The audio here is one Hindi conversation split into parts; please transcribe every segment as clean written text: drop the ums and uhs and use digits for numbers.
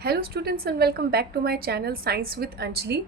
Hello students and welcome back to my channel science with Anjali.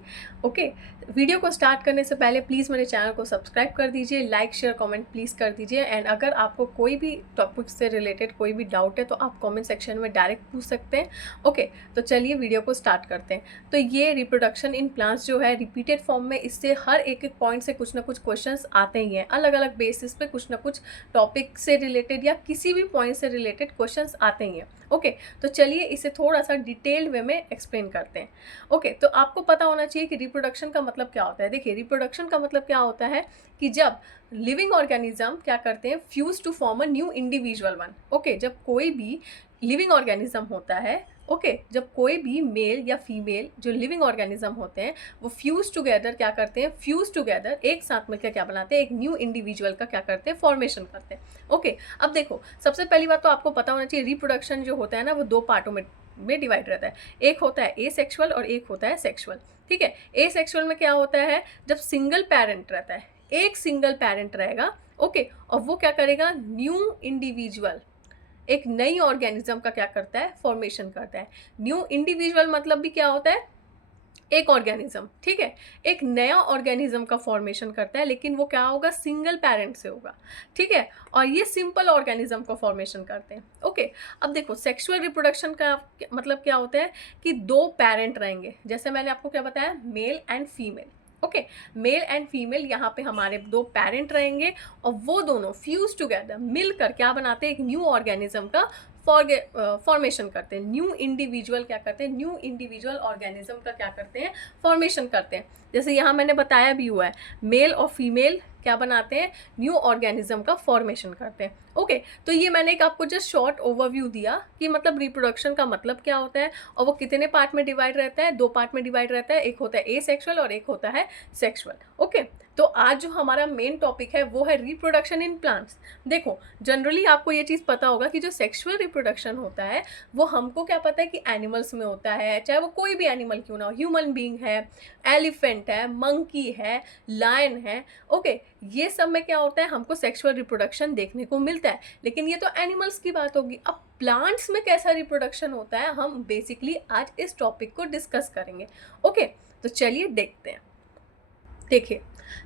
Okay, video को स्टार्ट करने से पहले प्लीज़ मेरे चैनल को सब्सक्राइब कर दीजिए, लाइक शेयर कमेंट प्लीज़ कर दीजिए। एंड अगर आपको कोई भी टॉपिक से रिलेटेड कोई भी डाउट है तो आप कमेंट सेक्शन में डायरेक्ट पूछ सकते हैं। ओके, तो चलिए वीडियो को स्टार्ट करते हैं। तो ये रिप्रोडक्शन इन प्लांट्स जो है रिपीटेड फॉर्म में, इससे हर एक एक पॉइंट से कुछ ना कुछ क्वेश्चंस आते ही हैं। अलग अलग बेसिस पे कुछ ना कुछ टॉपिक से रिलेटेड या किसी भी पॉइंट से रिलेटेड क्वेश्चंस आते ही हैं। ओके, तो चलिए इसे थोड़ा सा डिटेल्ड वे में एक्सप्लेन करते हैं। ओके, तो आपको पता होना चाहिए कि रिप्रोडक्शन का मतलब क्या होता है। देखिए, रिप्रोडक्शन का मतलब क्या होता है कि जब लिविंग ऑर्गेनिज्म क्या करते हैं, fuse to form a new individual one. Okay, जब कोई भी लिविंग ऑर्गेनिज्म होता है, ओके, जब कोई भी मेल या फीमेल जो लिविंग ऑर्गेनिज्म होते हैं वो फ्यूज टुगेदर क्या करते हैं, फ्यूज टुगेदर एक साथ मिलकर क्या बनाते हैं, एक न्यू इंडिविजुअल का क्या करते हैं, फॉर्मेशन करते हैं। ओके, अब देखो, सबसे पहली बात तो आपको पता होना चाहिए रिप्रोडक्शन जो होता है ना वो दो पार्टों में डिवाइड रहता है। एक होता है एसेक्सुअल और एक होता है सेक्सुअल। ठीक है, एसेक्सुअल में क्या होता है, जब सिंगल पेरेंट रहता है, एक सिंगल पेरेंट रहेगा। ओके, और वो क्या करेगा, न्यू इंडिविजुअल, एक नई ऑर्गेनिज्म का क्या करता है, फॉर्मेशन करता है। न्यू इंडिविजुअल मतलब भी क्या होता है, एक ऑर्गेनिज्म। ठीक है, एक नया ऑर्गेनिज्म का फॉर्मेशन करता है, लेकिन वो क्या होगा, सिंगल पेरेंट से होगा। ठीक है, और ये सिंपल ऑर्गेनिज्म का फॉर्मेशन करते हैं। ओके, अब देखो सेक्सुअल रिप्रोडक्शन का मतलब क्या होता है कि दो पेरेंट रहेंगे। जैसे मैंने आपको क्या बताया, male and female. Okay, male and female, यहाँ पे हमारे दो पेरेंट रहेंगे और वो दोनों फ्यूज टुगेदर मिलकर क्या बनाते हैं, एक न्यू ऑर्गेनिज्म का फॉर्मेशन करते हैं। न्यू इंडिविजुअल क्या करते हैं, न्यू इंडिविजुअल ऑर्गेनिज्म का क्या करते हैं, फॉर्मेशन करते हैं। जैसे यहाँ मैंने बताया भी हुआ है, मेल और फीमेल क्या बनाते हैं, न्यू ऑर्गेनिज्म का फॉर्मेशन करते हैं। ओके, तो ये मैंने एक आपको जस्ट शॉर्ट ओवरव्यू दिया कि मतलब रिप्रोडक्शन का मतलब क्या होता है और वो कितने पार्ट में डिवाइड रहता है। दो पार्ट में डिवाइड रहता है, एक होता है एसेक्सुअल और एक होता है सेक्सुअल। ओके, तो आज जो हमारा मेन टॉपिक है वो है रिप्रोडक्शन इन प्लांट्स। देखो, जनरली आपको ये चीज़ पता होगा कि जो सेक्सुअल रिप्रोडक्शन होता है वो हमको क्या पता है कि एनिमल्स में होता है, चाहे वो कोई भी एनिमल क्यों ना हो, ह्यूमन बीइंग है, एलिफेंट है, मंकी है, लायन है। ओके, ये सब में क्या होता है, हमको सेक्सुअल रिप्रोडक्शन देखने को मिलता है। लेकिन ये तो एनिमल्स की बात होगी। अब प्लांट्स में कैसा रिप्रोडक्शन होता है हम बेसिकली आज इस टॉपिक को डिस्कस करेंगे। ओके, तो चलिए देखते हैं। देखिए,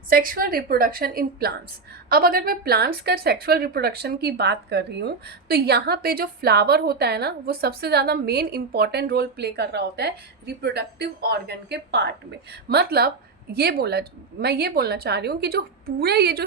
सेक्सुअल रिप्रोडक्शन इन प्लांट्स। अब अगर मैं प्लांट्स का सेक्सुअल रिप्रोडक्शन की बात कर रही हूँ तो यहाँ पे जो फ्लावर होता है ना वो सबसे ज़्यादा मेन इंपॉर्टेंट रोल प्ले कर रहा होता है रिप्रोडक्टिव ऑर्गन के पार्ट में। मतलब मैं ये बोलना चाह रही हूँ कि जो पूरा ये जो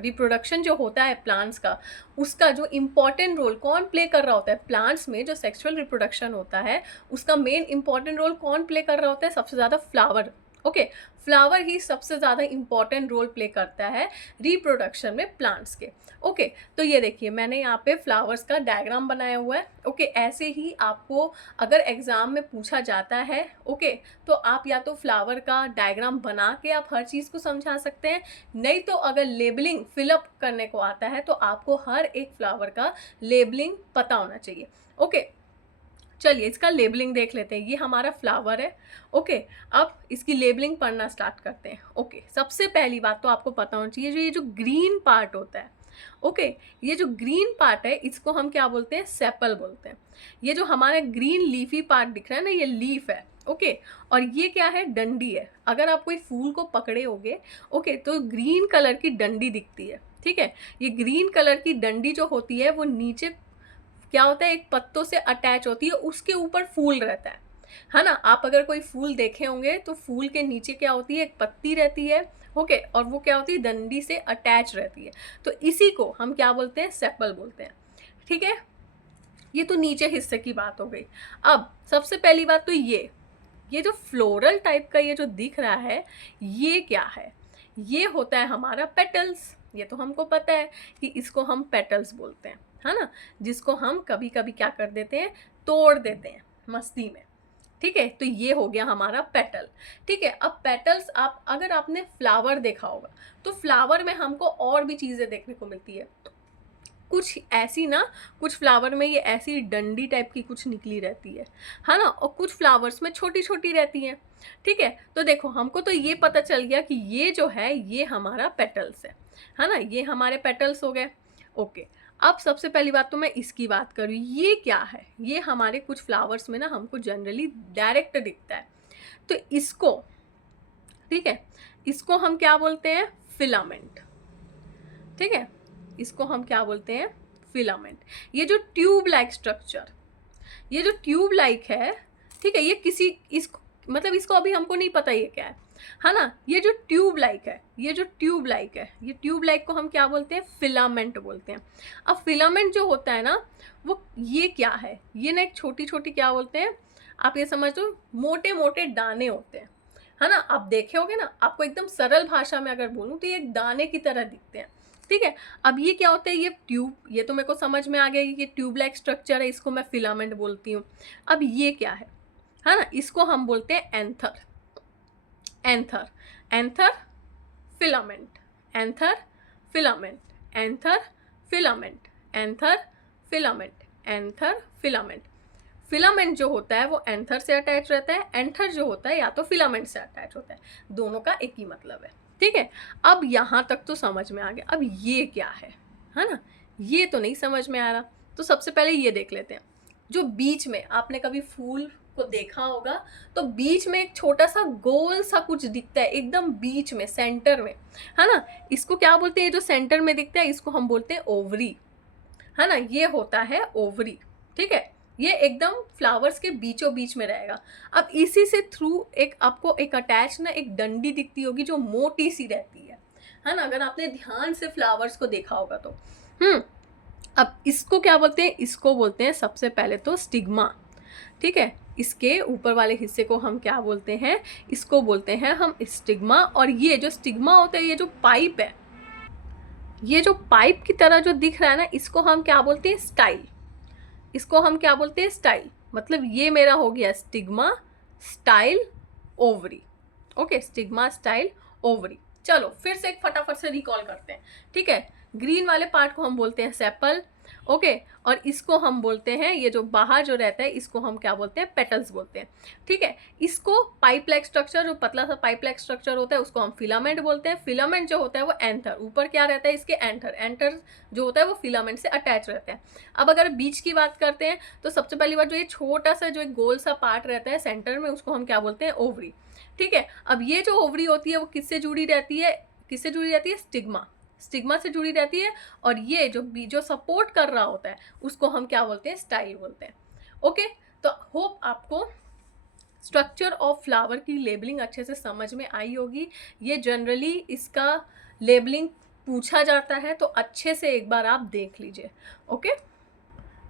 रिप्रोडक्शन जो होता है प्लांट्स का, उसका जो इम्पॉर्टेंट रोल कौन प्ले कर रहा होता है प्लांट्स में, जो सेक्सुअल रिप्रोडक्शन होता है उसका मेन इंपॉर्टेंट रोल कौन प्ले कर रहा होता है, सबसे ज़्यादा फ्लावर। ओके, फ्लावर ही सबसे ज़्यादा इंपॉर्टेंट रोल प्ले करता है रिप्रोडक्शन में प्लांट्स के। ओके, तो ये देखिए मैंने यहाँ पे फ्लावर्स का डायग्राम बनाया हुआ है। ओके, ऐसे ही आपको अगर एग्जाम में पूछा जाता है, ओके, तो आप या तो फ्लावर का डायग्राम बना के आप हर चीज़ को समझा सकते हैं, नहीं तो अगर लेबलिंग फिलअप करने को आता है तो आपको हर एक फ्लावर का लेबलिंग पता होना चाहिए। ओके, चलिए इसका लेबलिंग देख लेते हैं। ये हमारा फ्लावर है। ओके, अब इसकी लेबलिंग पढ़ना स्टार्ट करते हैं। ओके, सबसे पहली बात तो आपको पता होना चाहिए, ये जो ग्रीन पार्ट होता है, ओके, ये जो ग्रीन पार्ट है इसको हम क्या बोलते हैं, सेपल बोलते हैं। ये जो हमारा ग्रीन लीफी पार्ट दिख रहा है ना, ये लीफ है। ओके, और ये क्या है, डंडी है। अगर आप कोई फूल को पकड़े होगे, ओके, तो ग्रीन कलर की डंडी दिखती है। ठीक है, ये ग्रीन कलर की डंडी जो होती है वो नीचे क्या होता है, एक पत्तों से अटैच होती है, उसके ऊपर फूल रहता है ना। आप अगर कोई फूल देखे होंगे तो फूल के नीचे क्या होती है, एक पत्ती रहती है। ओके, और वो क्या होती है, डंडी से अटैच रहती है। तो इसी को हम क्या बोलते हैं, सेपल बोलते हैं। ठीक है, ये तो नीचे हिस्से की बात हो गई। अब सबसे पहली बात तो ये जो फ्लोरल टाइप का ये जो दिख रहा है, ये क्या है, ये होता है हमारा पेटल्स। ये तो हमको पता है कि इसको हम पेटल्स बोलते हैं, है ना, जिसको हम कभी कभी क्या कर देते हैं, तोड़ देते हैं मस्ती में। ठीक है, तो ये हो गया हमारा पेटल। ठीक है, अब पेटल्स, आप अगर आपने फ्लावर देखा होगा तो फ्लावर में हमको और भी चीज़ें देखने को मिलती है। कुछ ऐसी ना, कुछ फ्लावर में ये ऐसी डंडी टाइप की कुछ निकली रहती है ना, और कुछ फ्लावर्स में छोटी छोटी रहती हैं। ठीक है, तो देखो हमको तो ये पता चल गया कि ये जो है ये हमारा पेटल्स है ना, ये हमारे पेटल्स हो गए। ओके, अब सबसे पहली बात तो मैं इसकी बात करूँ, ये क्या है? ये हमारे कुछ फ्लावर्स में ना हमको जनरली डायरेक्ट दिखता है, तो इसको, ठीक है, इसको हम क्या बोलते हैं? फिलामेंट। ठीक है, इसको हम क्या बोलते हैं? फिलामेंट। ये जो ट्यूब लाइक स्ट्रक्चर, ये जो ट्यूब लाइक है, ठीक है, ये किसी इसको मतलब इसको अभी हमको नहीं पता ये क्या है ना? ये जो ट्यूब लाइक है, ये जो ट्यूब लाइक है, ये ट्यूब लाइक को हम क्या बोलते हैं? फिलामेंट बोलते हैं। अब फिलामेंट जो होता है ना, वो ये क्या है? ये ना एक छोटी छोटी क्या बोलते हैं, आप ये समझ लो, मोटे मोटे दाने होते हैं, है ना? आप देखे होगे ना, आपको एकदम सरल भाषा में अगर बोलूँ तो ये एक दाने की तरह दिखते हैं। ठीक है, अब ये क्या होता है? ये ट्यूब, ये तो मेरे को समझ में आ गया कि ये ट्यूब लाइक स्ट्रक्चर है, इसको मैं फिलामेंट बोलती हूँ। अब ये क्या है ना? इसको हम बोलते हैं anther. Anther, anther filament, anther filament, anther filament, anther filament, anther filament. Filament जो होता है वो एंथर से अटैच रहता है, एंथर जो होता है या तो फिलामेंट से अटैच होता है, दोनों का एक ही मतलब है। ठीक है, अब यहाँ तक तो समझ में आ गया। अब ये क्या है ना? ये तो नहीं समझ में आ रहा, तो सबसे पहले ये देख लेते हैं। जो बीच में, आपने कभी फूल को देखा होगा तो बीच में एक छोटा सा गोल सा कुछ दिखता है, एकदम बीच में, सेंटर में, है ना? इसको क्या बोलते हैं? जो सेंटर में दिखता है इसको हम बोलते हैं ओवरी, है ना? ये होता है ओवरी। ठीक है, ये एकदम फ्लावर्स के बीचों बीच में रहेगा। अब इसी से थ्रू एक आपको एक अटैच ना एक डंडी दिखती होगी जो मोटी सी रहती है ना? अगर आपने ध्यान से फ्लावर्स को देखा होगा तो। अब इसको क्या बोलते हैं? इसको बोलते हैं सबसे पहले तो स्टिग्मा। ठीक है, इसके ऊपर वाले हिस्से को हम क्या बोलते हैं? इसको बोलते हैं हम स्टिग्मा। और ये जो स्टिग्मा होता है, ये जो पाइप है, ये जो पाइप की तरह जो दिख रहा है ना, इसको हम क्या बोलते हैं? स्टाइल। इसको हम क्या बोलते हैं? स्टाइल। मतलब ये मेरा हो गया stigma, style, ovary. Okay, stigma, style, ovary. चलो फिर से एक फटाफट से रिकॉल करते हैं। ठीक है, ग्रीन वाले पार्ट को हम बोलते हैं सेपल। ओके, और इसको हम बोलते हैं, ये जो बाहर जो रहता है इसको हम क्या बोलते हैं? पेटल्स बोलते हैं। ठीक है, इसको पाइप लाइक स्ट्रक्चर, जो पतला सा पाइप लाइक स्ट्रक्चर होता है उसको हम फिलामेंट बोलते हैं। फिलामेंट जो होता है वो एंथर, ऊपर क्या रहता है इसके? एंथर। एंथर जो होता है वो फिलामेंट से अटैच रहता है। अब अगर बीच की बात करते हैं तो सबसे पहली बार जो ये छोटा सा जो एक गोल सा पार्ट रहता है सेंटर में, उसको हम क्या बोलते हैं? ओवरी। ठीक है, अब ये जो ओवरी होती है वो किससे जुड़ी रहती है? किससे जुड़ी रहती है? स्टिग्मा। स्टिग्मा से जुड़ी रहती है। और ये जो सपोर्ट कर रहा होता है उसको हम क्या बोलते हैं? स्टाइल बोलते हैं। ओके, तो होप आपको स्ट्रक्चर ऑफ फ्लावर की लेबलिंग अच्छे से समझ में आई होगी। ये जनरली इसका लेबलिंग पूछा जाता है, तो अच्छे से एक बार आप देख लीजिए। ओके,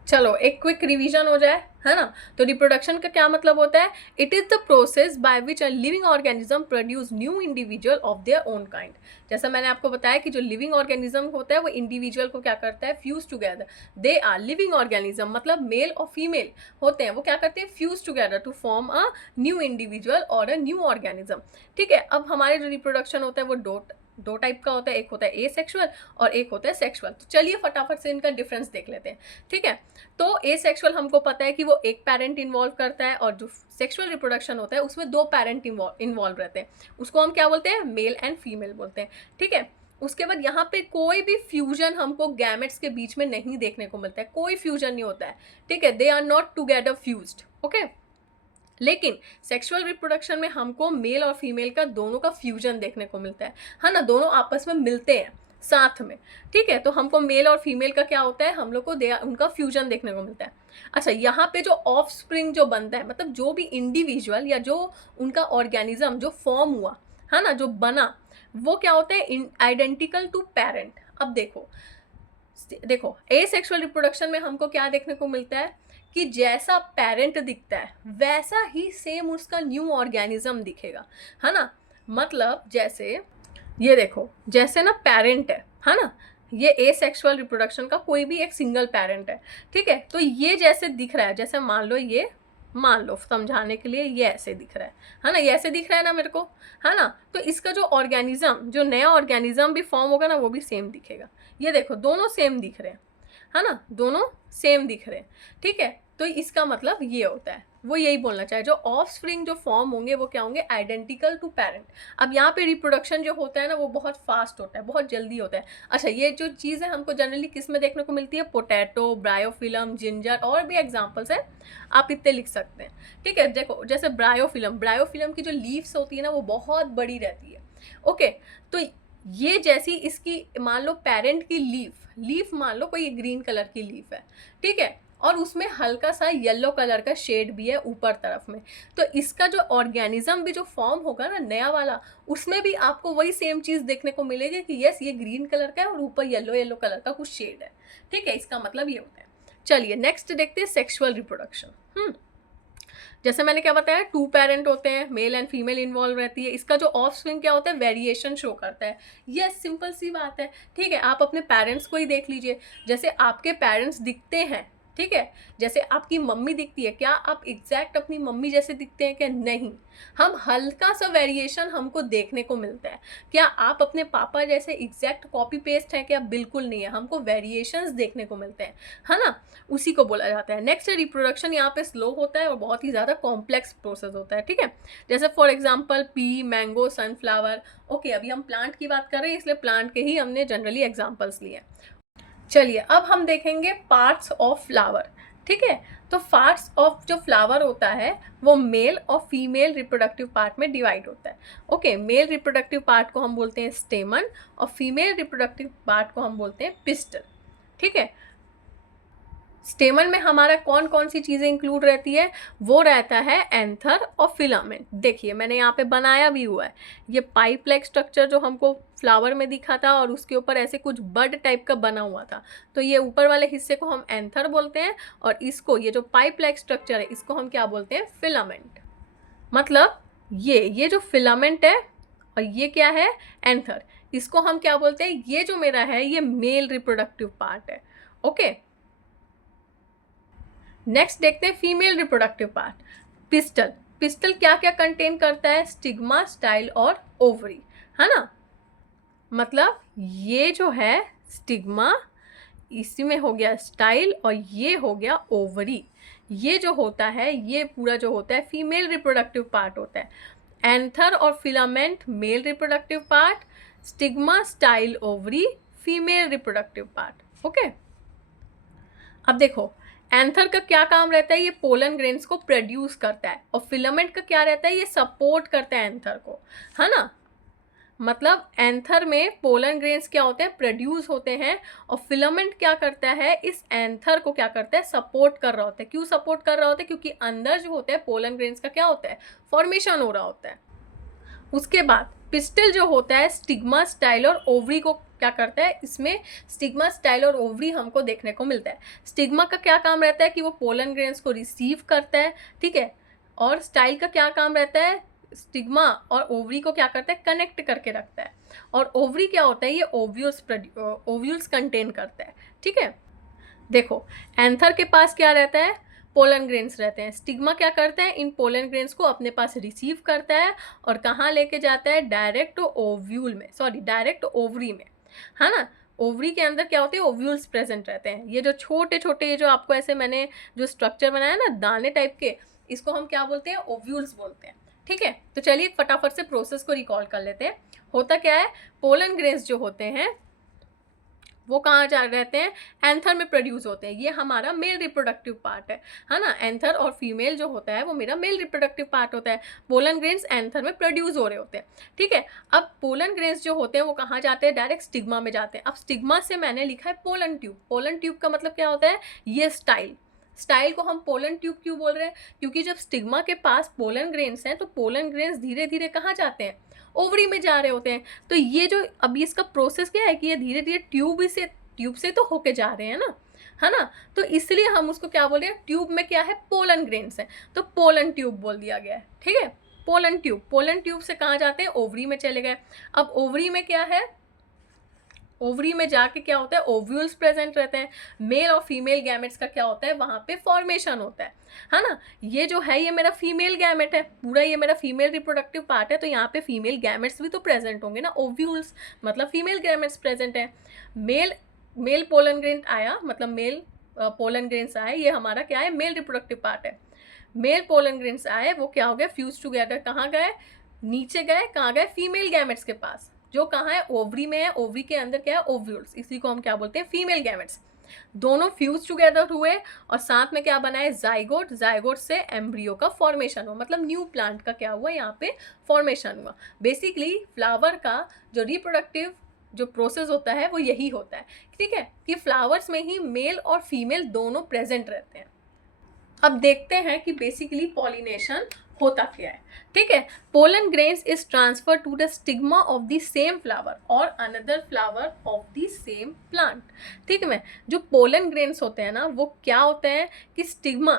चलो एक क्विक रिवीजन हो जाए, है ना? तो रिप्रोडक्शन का क्या मतलब होता है? It is the process by which a living organism produce new individual of their own kind. जैसा मैंने आपको बताया कि जो लिविंग ऑर्गेनिज्म होता है वो इंडिविजुअल को क्या करता है? Fuse together. They are living organism, मतलब मेल और फीमेल होते हैं, वो क्या करते हैं? Fuse together to form a new individual और अ न्यू ऑर्गेनिज्म। ठीक है, अब हमारे जो रिप्रोडक्शन होता है वो दो टाइप का होता है, एक होता है ए सेक्शुअल और एक होता है सेक्शुअल। तो चलिए फटाफट से इनका डिफरेंस देख लेते हैं। ठीक है, तो ए सेक्शुअल हमको पता है कि वो एक पेरेंट इन्वॉल्व करता है, और जो सेक्शुअल रिप्रोडक्शन होता है उसमें दो पेरेंट इन्वॉल्व रहते हैं, उसको हम क्या बोलते हैं? मेल एंड फीमेल बोलते हैं। ठीक है, उसके बाद यहाँ पे कोई भी फ्यूजन हमको गैमेट्स के बीच में नहीं देखने को मिलता है, कोई फ्यूजन नहीं होता है। ठीक है, they are not together fused. Okay, लेकिन सेक्सुअल रिप्रोडक्शन में हमको मेल और फीमेल का दोनों का फ्यूजन देखने को मिलता है ना? दोनों आपस में मिलते हैं साथ में। ठीक है, तो हमको मेल और फीमेल का क्या होता है? हम लोग को उनका फ्यूजन देखने को मिलता है। अच्छा, यहाँ पे जो ऑफ स्प्रिंग जो बनता है, मतलब जो भी इंडिविजुअल या जो उनका ऑर्गेनिज्म जो फॉर्म हुआ, है ना, जो बना, वो क्या होता है? Identical to parent. अब देखो ए सेक्सुअल रिप्रोडक्शन में हमको क्या देखने को मिलता है कि जैसा पेरेंट दिखता है वैसा ही सेम उसका न्यू ऑर्गेनिज्म दिखेगा, है ना? मतलब जैसे ये देखो, जैसे ना पेरेंट है ना, ये ए सेक्सुअल रिप्रोडक्शन का कोई भी एक सिंगल पेरेंट है। ठीक है, तो ये जैसे दिख रहा है, जैसे मान लो समझाने के लिए ये ऐसे दिख रहा है ना? ये ऐसे दिख रहा है ना मेरे को, है ना? तो इसका जो ऑर्गेनिज्म, जो नया ऑर्गेनिज्म भी फॉर्म होगा ना, वो भी सेम दिखेगा। ये देखो, दोनों सेम दिख रहे हैं, है ना? दोनों सेम दिख रहे हैं। ठीक है, तो इसका मतलब ये होता है। वो यही बोलना चाहे, जो ऑफस्प्रिंग जो फॉर्म होंगे वो क्या होंगे, आइडेंटिकल टू पेरेंट। अब यहाँ पे रिप्रोडक्शन जो होता है ना वो बहुत फास्ट होता है, बहुत जल्दी होता है। अच्छा, ये जो चीज़ है हमको जनरली किस में देखने को मिलती है, पोटैटो, ब्रायोफिलम, जिंजर, और भी एग्जाम्पल्स हैं, आप इतने लिख सकते हैं। ठीक है, देखो जैसे ब्रायोफिलम की जो लीव्स होती है ना वो बहुत बड़ी रहती है। ओके, तो ये जैसी इसकी मान लो पेरेंट की लीफ मान लो कोई ग्रीन कलर की लीफ है, ठीक है, और उसमें हल्का सा येलो कलर का शेड भी है ऊपर तरफ में, तो इसका जो ऑर्गेनिज्म भी जो फॉर्म होगा ना नया वाला, उसमें भी आपको वही सेम चीज देखने को मिलेगी कि यस ये ग्रीन कलर का है और ऊपर येलो येलो कलर का कुछ शेड है। ठीक है, इसका मतलब ये होता है। चलिए नेक्स्ट देखते हैं सेक्सुअल रिप्रोडक्शन। जैसे मैंने क्या बताया, 2 पेरेंट होते हैं, मेल एंड फीमेल इन्वॉल्व रहती है। इसका जो ऑफस्प्रिंग क्या होता है, वेरिएशन शो करता है। ये सिंपल सी बात है। ठीक है, आप अपने पेरेंट्स को ही देख लीजिए, जैसे आपके पेरेंट्स दिखते हैं, ठीक है, जैसे आपकी मम्मी दिखती है, क्या आप एग्जैक्ट अपनी मम्मी जैसे दिखते हैं क्या, नहीं, हम हल्का सा वेरिएशन हमको देखने को मिलता है। क्या आप अपने पापा जैसे एग्जैक्ट कॉपी पेस्ट हैं क्या, बिल्कुल नहीं है, हमको वेरिएशंस देखने को मिलते हैं, है ना, उसी को बोला जाता है। नेक्स्ट रिप्रोडक्शन यहाँ पे स्लो होता है और बहुत ही ज़्यादा कॉम्प्लेक्स प्रोसेस होता है। ठीक है, जैसे for example P, mango, sunflower. Okay, अभी हम प्लांट की बात कर रहे हैं इसलिए प्लांट के ही हमने जनरली एग्जाम्पल्स लिए। चलिए अब हम देखेंगे पार्ट्स ऑफ फ्लावर। ठीक है, तो पार्ट्स ऑफ जो फ्लावर होता है वो मेल और फीमेल रिप्रोडक्टिव पार्ट में डिवाइड होता है। ओके, मेल रिप्रोडक्टिव पार्ट को हम बोलते हैं स्टेमन और फीमेल रिप्रोडक्टिव पार्ट को हम बोलते हैं पिस्टल। ठीक है, स्टेमन में हमारा कौन कौन सी चीज़ें इंक्लूड रहती है, वो रहता है एंथर और फिलामेंट। देखिए मैंने यहाँ पे बनाया भी हुआ है, ये पाइप लाइक स्ट्रक्चर जो हमको फ्लावर में दिखा था और उसके ऊपर ऐसे कुछ बड टाइप का बना हुआ था, तो ये ऊपर वाले हिस्से को हम एंथर बोलते हैं और इसको, ये जो पाइप लाइक स्ट्रक्चर है इसको हम क्या बोलते हैं, फिलामेंट। मतलब ये जो फिलामेंट है और ये क्या है, एंथर, इसको हम क्या बोलते हैं, ये जो मेरा है ये मेल रिप्रोडक्टिव पार्ट है। ओके, नेक्स्ट देखते हैं female reproductive part, pistol. Pistol क्या क्या कंटेन करता है, स्टिग्मा, स्टाइल और ओवरी, है ना, मतलब ये जो है स्टिग्मा, इसी में हो गया स्टाइल और ये हो गया ओवरी। ये जो होता है ये पूरा जो होता है फीमेल रिप्रोडक्टिव पार्ट होता है। एंथर और filament male reproductive part, stigma, style, ovary female reproductive part. Okay, अब देखो एंथर का क्या काम रहता है, ये पोलन ग्रेन्स को प्रोड्यूस करता है, और फिलामेंट का क्या रहता है, ये सपोर्ट करता है एंथर को, है ना, मतलब एंथर में पोलन ग्रेन्स क्या होते हैं, प्रोड्यूस होते हैं, और फिलामेंट क्या करता है, इस एंथर को क्या करता है, सपोर्ट कर रहा होता है। क्यों सपोर्ट कर रहा होता है, क्योंकि अंदर जो होता है पोलन ग्रेन्स का क्या होता है, फॉर्मेशन हो रहा होता है। उसके बाद पिस्टल जो होता है स्टिग्मा, स्टाइल और ओवरी को क्या करता है, इसमें स्टिग्मा, स्टाइल और ओवरी हमको देखने को मिलता है। स्टिग्मा का क्या काम रहता है कि वो पोलन ग्रेन्स को रिसीव करता है, ठीक है, और स्टाइल का क्या काम रहता है, स्टिग्मा और ओवरी को क्या करता है, कनेक्ट करके रखता है, और ओवरी क्या होता है, ये ओव्यूल्स कंटेन करता है। ठीक है, देखो एंथर के पास क्या रहता है, पोलन ग्रेन्स रहते हैं। स्टिग्मा क्या करता है, इन पोलन ग्रेन्स को अपने पास रिसीव करता है और कहाँ लेके जाता है, डायरेक्ट ओव्यूल में, सॉरी डायरेक्ट ओवरी में, है ना। ओवरी के अंदर क्या होते हैं, ओव्यूल्स प्रेजेंट रहते हैं। ये जो छोटे छोटे, ये जो आपको ऐसे मैंने जो स्ट्रक्चर बनाया ना दाने टाइप के, इसको हम क्या बोलते हैं, ओव्यूल्स बोलते हैं। ठीक है, तो चलिए फटाफट से प्रोसेस को रिकॉल कर लेते हैं। होता क्या है, पोलन ग्रेन्स जो होते हैं वो कहाँ जा रहते हैं, एंथर में प्रोड्यूस होते हैं। ये हमारा मेल रिप्रोडक्टिव पार्ट है ना, एंथर और फीमेल जो होता है वो मेरा मेल रिप्रोडक्टिव पार्ट होता है। पोलन ग्रेन्स एंथर में प्रोड्यूस हो रहे होते हैं। ठीक है, अब पोलन ग्रेन्स जो होते हैं वो कहाँ जाते हैं, डायरेक्ट स्टिग्मा में जाते हैं। अब स्टिग्मा से मैंने लिखा है पोलन ट्यूब। पोलन ट्यूब का मतलब क्या होता है, ये स्टाइल। स्टाइल को हम पोलन ट्यूब क्यों बोल रहे हैं, क्योंकि जब स्टिग्मा के पास पोलन ग्रेन्स हैं तो पोलन ग्रेन्स धीरे धीरे कहाँ जाते हैं, ओवरी में जा रहे होते हैं। तो ये जो अभी इसका प्रोसेस क्या है कि ये धीरे धीरे ट्यूब से तो होके जा रहे हैं ना, है ना, तो इसलिए हम उसको क्या बोल रहे हैं, ट्यूब में क्या है, पोलन ग्रेन्स है, तो पोलन ट्यूब बोल दिया गया है। ठीक है, पोलन ट्यूब से कहाँ जाते हैं, ओवरी में चले गए। अब ओवरी में क्या है, ओवरी में जाके क्या होता है, ओव्यूल्स प्रेजेंट रहते हैं। मेल और फीमेल गैमेट्स का क्या होता है, वहां पे फॉर्मेशन होता है ना। ये जो है ये मेरा फीमेल गैमेट है, पूरा ये मेरा फीमेल रिप्रोडक्टिव पार्ट है, तो यहाँ पे फीमेल गैमेट्स भी तो प्रेजेंट होंगे ना, ओव्यूल्स मतलब फीमेल गैमेट्स प्रेजेंट है। मेल पोलन ग्रेन आया, मतलब मेल पोलन ग्रेन्स आए, ये हमारा क्या है, मेल रिप्रोडक्टिव पार्ट है। मेल पोलन ग्रेन्स आए, वो क्या हो गया, फ्यूज टुगेदर, कहाँ गए, नीचे गए, कहाँ गए, फीमेल गैमेट्स के पास, जो कहाँ है, ओवरी में है, ओवरी के अंदर क्या है, ओव्यूल्स, इसी को हम क्या बोलते हैं, फीमेल गैमेट्स। दोनों फ्यूज टुगेदर हुए और साथ में क्या बनाए, जाइगोट, जाइगोट से एम्ब्रियो का फॉर्मेशन हुआ, मतलब न्यू प्लांट का क्या हुआ, यहाँ पे फॉर्मेशन हुआ। बेसिकली फ्लावर का जो रिप्रोडक्टिव जो प्रोसेस होता है वो यही होता है, ठीक है, कि फ्लावर्स में ही मेल और फीमेल दोनों प्रेजेंट रहते हैं। अब देखते हैं कि बेसिकली पॉलिनेशन होता क्या है, ठीक है। Pollen grains is transfer to the stigma of the same flower or another flower of the same plant, ठीक है। जो पोलन ग्रेन्स होते हैं ना, वो क्या होते हैं कि स्टिग्मा,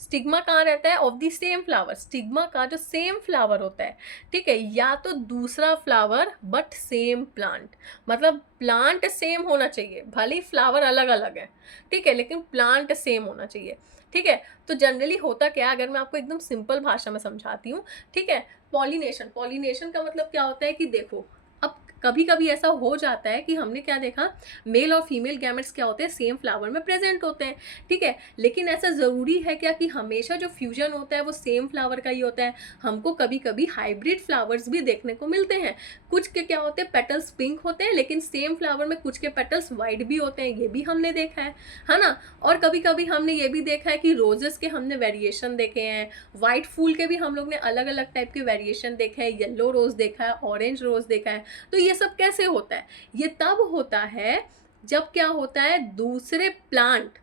स्टिग्मा कहाँ रहता है, of the same flower, stigma का जो सेम फ्लावर होता है, ठीक है, या तो दूसरा फ्लावर बट सेम प्लांट, मतलब प्लांट सेम होना चाहिए, भले ही फ्लावर अलग अलग है, ठीक है, लेकिन प्लांट सेम होना चाहिए, ठीक है। तो जनरली होता क्या है, अगर मैं आपको एकदम सिंपल भाषा में समझाती हूँ, ठीक है, पॉलिनेशन, पॉलिनेशन का मतलब क्या होता है कि देखो, अब कभी कभी ऐसा हो जाता है कि हमने क्या देखा, मेल और फीमेल गैमेट्स क्या होते हैं, सेम फ्लावर में प्रेजेंट होते हैं, ठीक है, लेकिन ऐसा ज़रूरी है क्या कि हमेशा जो फ्यूजन होता है वो सेम फ्लावर का ही होता है, हमको कभी कभी हाइब्रिड फ्लावर्स भी देखने को मिलते हैं, कुछ के क्या होते हैं, पेटल्स पिंक होते हैं, लेकिन सेम फ्लावर में कुछ के पेटल्स वाइट भी होते हैं, ये भी हमने देखा है ना। और कभी कभी हमने ये भी देखा है कि रोजेस के हमने वेरिएशन देखे हैं, वाइट फूल के भी हम लोग ने अलग अलग टाइप के वेरिएशन देखे हैं, येलो रोज देखा है, ऑरेंज रोज देखा है। तो ये सब कैसे होता है, ये तब होता है जब क्या होता है, दूसरे प्लांट,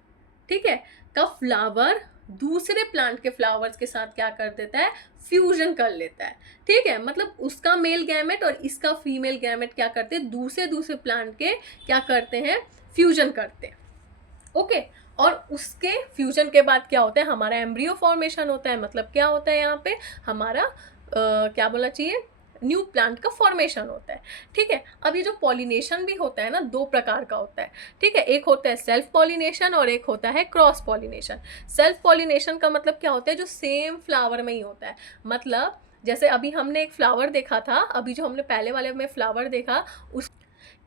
ठीक है, का फ्लावर दूसरे प्लांट के फ्लावर्स के साथ क्या कर देता है, फ्यूजन कर लेता है, ठीक है, मतलब उसका मेल गैमेट और इसका फीमेल गैमेट क्या करते हैं, दूसरे प्लांट के क्या करते हैं, फ्यूजन करते हैं, ओके। और उसके फ्यूजन के बाद क्या होता है, हमारा एम्ब्रियो फॉर्मेशन होता है, मतलब क्या होता है यहाँ पे हमारा क्या बोलना चाहिए, न्यू प्लांट का फॉर्मेशन होता है, ठीक है। अब ये जो पॉलिनेशन भी होता है ना, दो प्रकार का होता है, ठीक है, एक होता है सेल्फ पॉलिनेशन और एक होता है क्रॉस पॉलिनेशन। सेल्फ पॉलिनेशन का मतलब क्या होता है, जो सेम फ्लावर में ही होता है, मतलब जैसे अभी हमने एक फ्लावर देखा था, अभी जो हमने पहले वाले में फ्लावर देखा, उस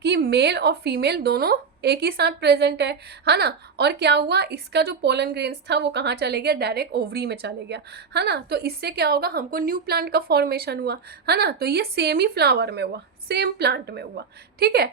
कि मेल और फीमेल दोनों एक ही साथ प्रेजेंट है ना। और क्या हुआ, इसका जो पोलन ग्रेन्स था वो कहाँ चले गया, डायरेक्ट ओवरी में चले गया, है ना। तो इससे क्या होगा, हमको न्यू प्लांट का फॉर्मेशन हुआ, है ना। तो ये सेम ही फ्लावर में हुआ, सेम प्लांट में हुआ, ठीक है।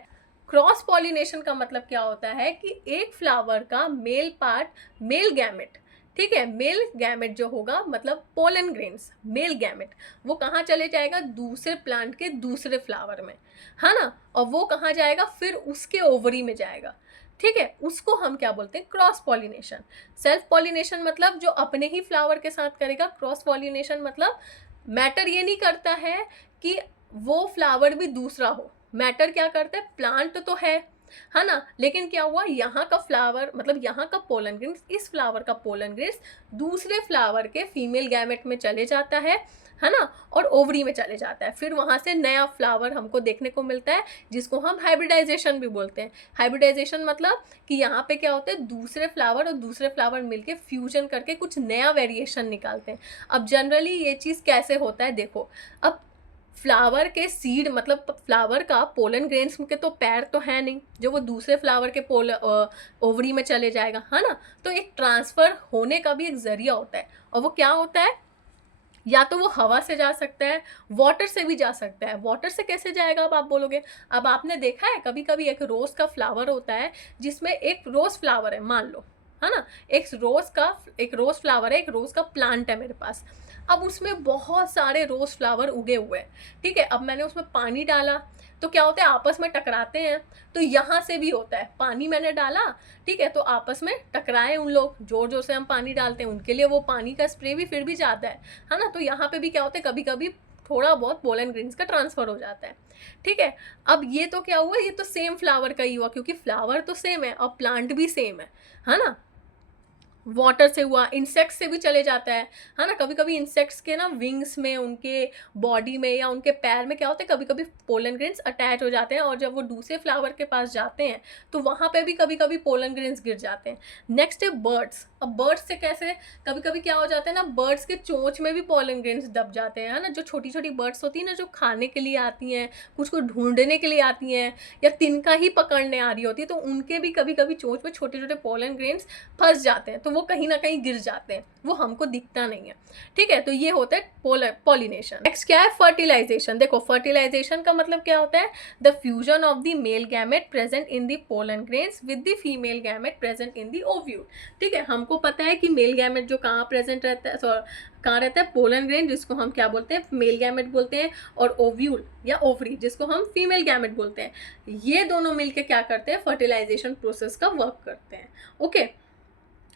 क्रॉस पॉलिनेशन का मतलब क्या होता है कि एक फ्लावर का मेल पार्ट, मेल गैमेट, ठीक है, मेल गैमेट जो होगा, मतलब पोलन ग्रेन्स, मेल गैमेट, वो कहाँ चले जाएगा, दूसरे प्लांट के दूसरे फ्लावर में, है ना। और वो कहाँ जाएगा, फिर उसके ओवरी में जाएगा, ठीक है, उसको हम क्या बोलते हैं, क्रॉस पॉलिनेशन। सेल्फ पॉलिनेशन मतलब जो अपने ही फ्लावर के साथ करेगा, क्रॉस पॉलिनेशन मतलब मैटर ये नहीं करता है कि वो फ्लावर भी दूसरा हो, मैटर क्या करता है, प्लांट तो है ना, लेकिन क्या हुआ, यहाँ का फ्लावर, मतलब यहाँ का पोलन ग्रेन्स, इस फ्लावर का पोलन ग्रेन्स दूसरे फ्लावर के फीमेल गैमेट में चले जाता है ना, और ओवरी में चले जाता है, फिर वहाँ से नया फ्लावर हमको देखने को मिलता है, जिसको हम हाइब्रिडाइजेशन भी बोलते हैं। हाइब्रिडाइजेशन मतलब कि यहाँ पे क्या होता है, दूसरे फ्लावर और दूसरे फ्लावर मिलके फ्यूजन करके कुछ नया वेरिएशन निकालते हैं। अब जनरली ये चीज़ कैसे होता है, देखो, अब फ्लावर के सीड, मतलब फ्लावर का पोलन ग्रेन्स के तो पैर तो है नहीं, जो वो दूसरे फ्लावर के ओवरी में चले जाएगा, है ना। तो एक ट्रांसफ़र होने का भी एक जरिया होता है, और वो क्या होता है, या तो वो हवा से जा सकता है, वाटर से भी जा सकता है। वाटर से कैसे जाएगा, अब आप बोलोगे, अब आपने देखा है कभी कभी एक रोज़ का फ्लावर होता है, जिसमें एक रोज़ फ्लावर है, मान लो, है ना, एक रोज़ फ्लावर है, एक रोज़ का प्लांट है मेरे पास, अब उसमें बहुत सारे रोज़ फ्लावर उगे हुए हैं, ठीक है। अब मैंने उसमें पानी डाला, तो क्या होता है, आपस में टकराते हैं। तो यहाँ से भी होता है, पानी मैंने डाला, ठीक है, तो आपस में टकराए उन लोग, जोर जोर से हम पानी डालते हैं, उनके लिए वो पानी का स्प्रे भी फिर भी जाता है ना। तो यहाँ पे भी क्या होता है, कभी कभी थोड़ा बहुत पोलन ग्रेन्स का ट्रांसफ़र हो जाता है, ठीक है। अब ये तो क्या हुआ, ये तो सेम फ्लावर का ही हुआ, क्योंकि फ्लावर तो सेम है और प्लांट भी सेम है ना। वाटर से हुआ, इंसेक्ट्स से भी चले जाता है ना। कभी कभी इंसेक्ट्स के ना विंग्स में, उनके बॉडी में या उनके पैर में क्या होता है, कभी कभी पोलन ग्रेन्स अटैच हो जाते हैं, और जब वो दूसरे फ्लावर के पास जाते हैं तो वहाँ पे भी कभी कभी पोलन ग्रेन्स गिर जाते हैं। नेक्स्ट है बर्ड्स। अब बर्ड्स से कैसे, कभी कभी क्या हो जाता है ना, बर्ड्स के चोंच में भी पोलन ग्रेन्स दब जाते हैं, है ना। जो छोटी छोटी बर्ड्स होती है ना, जो खाने के लिए आती हैं, कुछ को ढूंढने के लिए आती हैं, या तिनका ही पकड़ने आ रही होती है, तो उनके भी कभी कभी चोंच में छोटे छोटे पोलन ग्रेन्स फंस जाते हैं, तो वो कहीं ना कहीं गिर जाते हैं, वो हमको दिखता नहीं है, ठीक है। तो ये होता है पॉलिनेशन। नेक्स्ट क्या है, फर्टिलाइजेशन। देखो फर्टिलाइजेशन का मतलब क्या होता है, the fusion of the male gamete present in the pollen grains with the female gamete present in the ovule, ठीक है। हमको पता है कि मेल गैमेट जो कहाँ प्रेजेंट रहता है, कहाँ रहता है, पोलन ग्रेन जिसको हम क्या बोलते हैं, मेल गैमेट बोलते हैं, और ओव्यूल या ओवरी जिसको हम फीमेल गैमेट बोलते हैं, ये दोनों मिलके क्या करते हैं, फर्टिलाइजेशन प्रोसेस का वर्क करते हैं, ओके।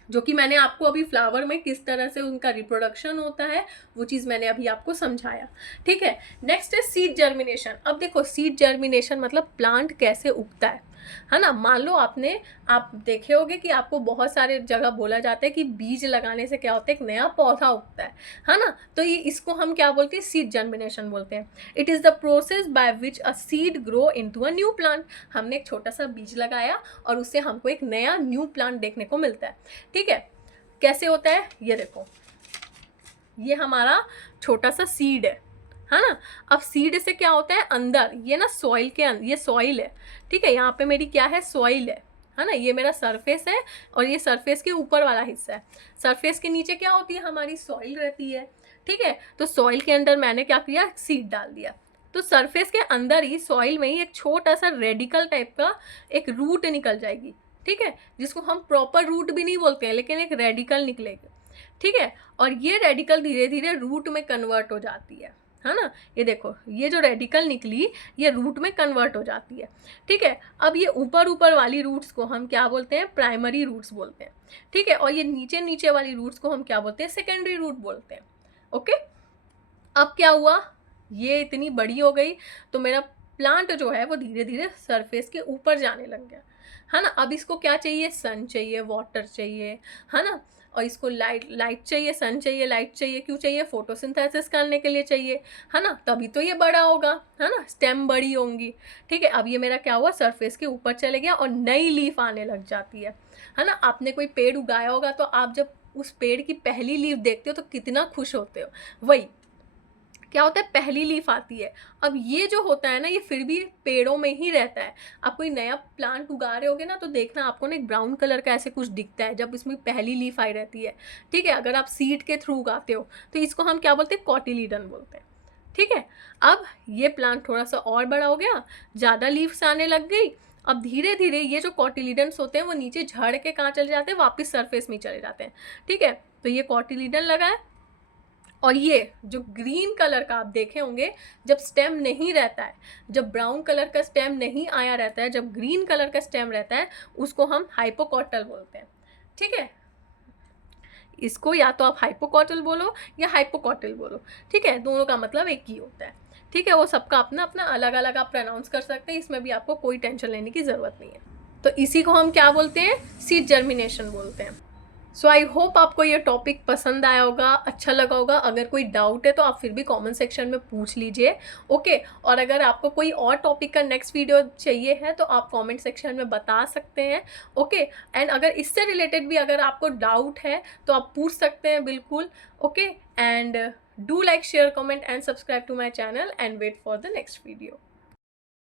जो कि मैंने आपको अभी फ्लावर में किस तरह से उनका रिप्रोडक्शन होता है वो चीज़ मैंने अभी आपको समझाया, ठीक है। नेक्स्ट है सीड जर्मिनेशन। अब देखो सीड जर्मिनेशन मतलब प्लांट कैसे उगता है ना। मान लो आप देखे होंगे कि आपको बहुत सारे जगह बोला जाता है कि बीज लगाने से क्या होता है, एक नया पौधा उगता है ना। तो ये इसको हम क्या बोलते हैं, सीड जर्मिनेशन बोलते हैं। It is the process by which a seed grow into a new plant. हमने एक छोटा सा बीज लगाया और उससे हमको एक नया न्यू प्लांट देखने को मिलता है, ठीक है। कैसे होता है, ये देखो, ये हमारा छोटा सा सीड है ना। अब सीड से क्या होता है, अंदर ये ना सॉइल के अंदर, ये सॉइल है, ठीक है। यहाँ पे मेरी क्या है, सॉइल है ना। ये मेरा सरफेस है और ये सरफेस के ऊपर वाला हिस्सा है। सरफेस के नीचे क्या होती है, हमारी सॉइल रहती है, ठीक है। तो सॉइल के अंदर मैंने क्या किया, सीड डाल दिया। तो सरफेस के अंदर ही सॉइल में ही एक छोटा सा रेडिकल टाइप का एक रूट निकल जाएगी, ठीक है, जिसको हम प्रॉपर रूट भी नहीं बोलते हैं, लेकिन एक रेडिकल निकलेगी, ठीक है। और ये रेडिकल धीरे धीरे रूट में कन्वर्ट हो जाती है ना। ये देखो, ये जो रेडिकल निकली ये रूट में कन्वर्ट हो जाती है, ठीक है। अब ये ऊपर ऊपर वाली रूट्स को हम क्या बोलते हैं, प्राइमरी रूट्स बोलते हैं, ठीक है। और ये नीचे नीचे वाली रूट्स को हम क्या बोलते हैं, सेकेंडरी रूट बोलते हैं, ओके। अब क्या हुआ, ये इतनी बड़ी हो गई तो मेरा प्लांट जो है वो धीरे धीरे सरफेस के ऊपर जाने लग गया, है ना। अब इसको क्या चाहिए, सन चाहिए, वाटर चाहिए, है ना। और इसको लाइट चाहिए, सन चाहिए, लाइट चाहिए, क्यों चाहिए, फोटोसिंथेसिस करने के लिए चाहिए, है ना। तभी तो ये बड़ा होगा, है ना, स्टेम बड़ी होंगी, ठीक है। अब ये मेरा क्या हुआ, सरफेस के ऊपर चले गया और नई लीफ आने लग जाती है ना। आपने कोई पेड़ उगाया होगा तो आप जब उस पेड़ की पहली लीफ देखते हो तो कितना खुश होते हो, वही क्या होता है, पहली लीफ आती है। अब ये जो होता है ना, ये फिर भी पेड़ों में ही रहता है। आप कोई नया प्लांट उगा रहे होगे ना तो देखना आपको ना एक ब्राउन कलर का ऐसे कुछ दिखता है जब इसमें पहली लीफ आई रहती है, ठीक है। अगर आप सीड के थ्रू उगाते हो तो इसको हम क्या बोलते हैं, कॉटिलीडन बोलते हैं, ठीक है। अब ये प्लांट थोड़ा सा और बड़ा हो गया, ज़्यादा लीव्स आने लग गई। अब धीरे धीरे ये जो कॉटिलीडन्स होते हैं वो नीचे झड़ के कहाँ चले जाते हैं, वापस सरफेस में चले जाते हैं, ठीक है। तो ये कॉटिलीडन लगा है। और ये जो ग्रीन कलर का आप देखे होंगे, जब स्टेम नहीं रहता है, जब ब्राउन कलर का स्टेम नहीं आया रहता है, जब ग्रीन कलर का स्टेम रहता है, उसको हम हाइपोकॉटल बोलते हैं, ठीक है। इसको या तो आप हाइपोकॉटल बोलो या हाइपोकॉटल बोलो, ठीक है, दोनों का मतलब एक ही होता है, ठीक है। वो सबका अपना अपना अलग अलग आप प्रोनाउंस कर सकते हैं, इसमें भी आपको कोई टेंशन लेने की ज़रूरत नहीं है। तो इसी को हम क्या बोलते हैं, सीड जर्मिनेशन बोलते हैं। सो आई होप आपको ये टॉपिक पसंद आया होगा, अच्छा लगा होगा। अगर कोई डाउट है तो आप फिर भी कमेंट सेक्शन में पूछ लीजिए, ओके। और अगर आपको कोई और टॉपिक का नेक्स्ट वीडियो चाहिए है तो आप कमेंट सेक्शन में बता सकते हैं, ओके। एंड अगर इससे रिलेटेड भी अगर आपको डाउट है तो आप पूछ सकते हैं बिल्कुल, okay. And do like, share, comment and subscribe to my channel and wait for the next video.